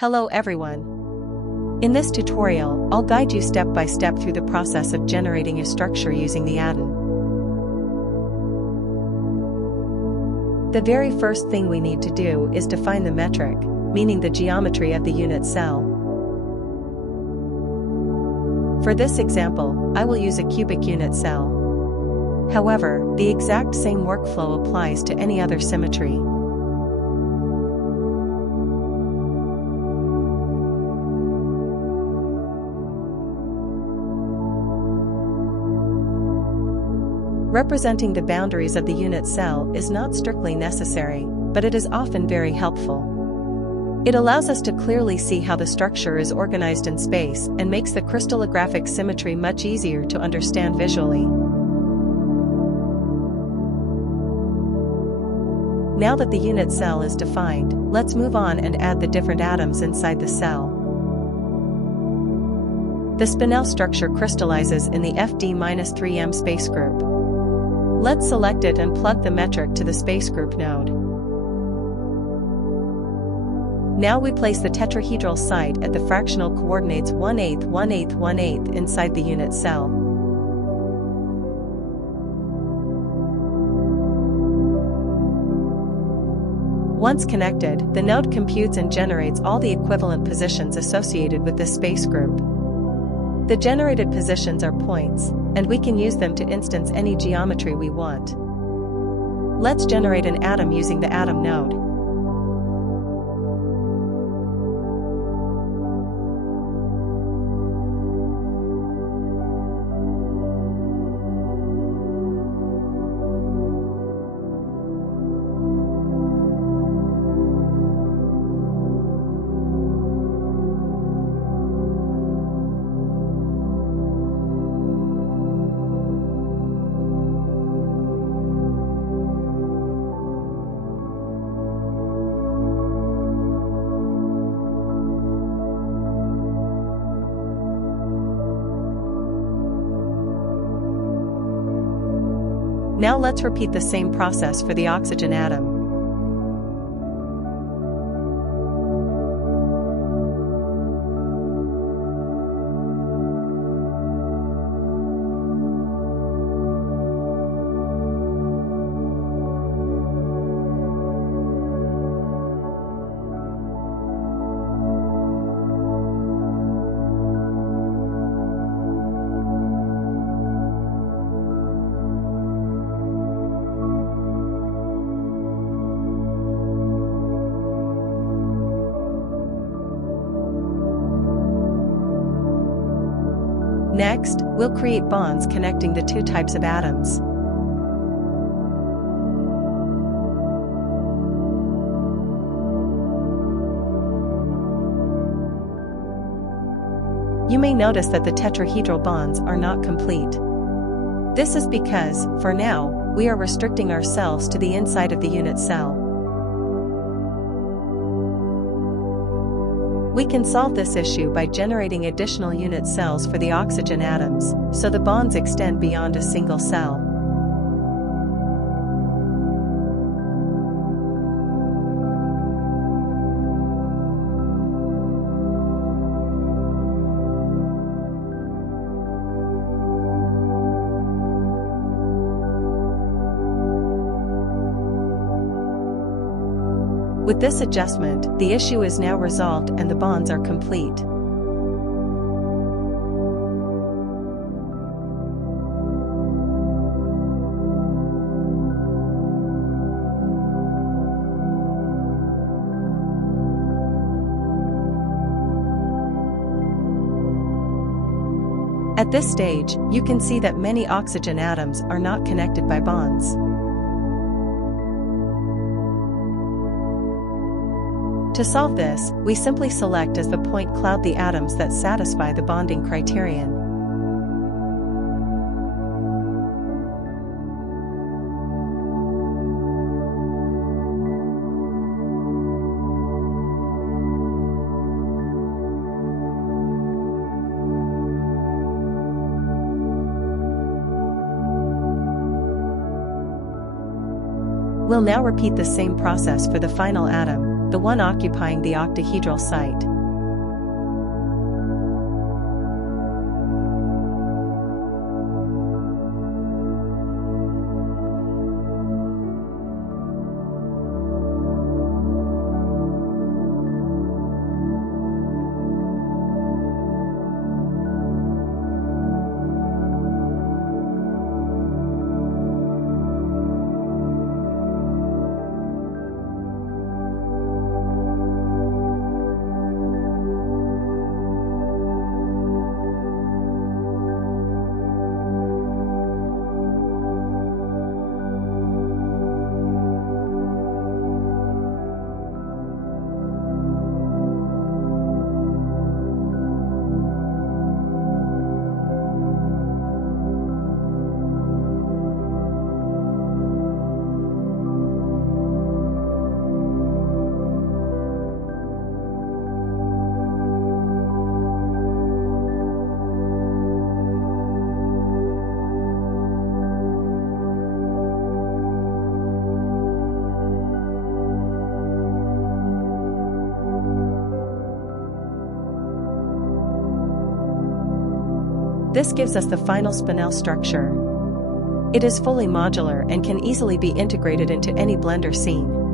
Hello everyone. In this tutorial, I'll guide you step by step through the process of generating a structure using the atom. The very first thing we need to do is define the metric, meaning the geometry of the unit cell. For this example, I will use a cubic unit cell. However, the exact same workflow applies to any other symmetry. Representing the boundaries of the unit cell is not strictly necessary, but it is often very helpful. It allows us to clearly see how the structure is organized in space and makes the crystallographic symmetry much easier to understand visually. Now that the unit cell is defined, let's move on and add the different atoms inside the cell. The spinel structure crystallizes in the Fd-3m space group. Let's select it and plug the metric to the space group node. Now we place the tetrahedral site at the fractional coordinates 1/8, 1/8, 1/8 inside the unit cell. Once connected, the node computes and generates all the equivalent positions associated with this space group. The generated positions are points, and we can use them to instance any geometry we want. Let's generate an atom using the atom node. Now let's repeat the same process for the oxygen atom. Next, we'll create bonds connecting the two types of atoms. You may notice that the tetrahedral bonds are not complete. This is because, for now, we are restricting ourselves to the inside of the unit cell. We can solve this issue by generating additional unit cells for the oxygen atoms, so the bonds extend beyond a single cell. With this adjustment, the issue is now resolved and the bonds are complete. At this stage, you can see that many oxygen atoms are not connected by bonds. To solve this, we simply select as the point cloud the atoms that satisfy the bonding criterion. We'll now repeat the same process for the final atom. the one occupying the octahedral site. This gives us the final spinel structure. It is fully modular and can easily be integrated into any Blender scene.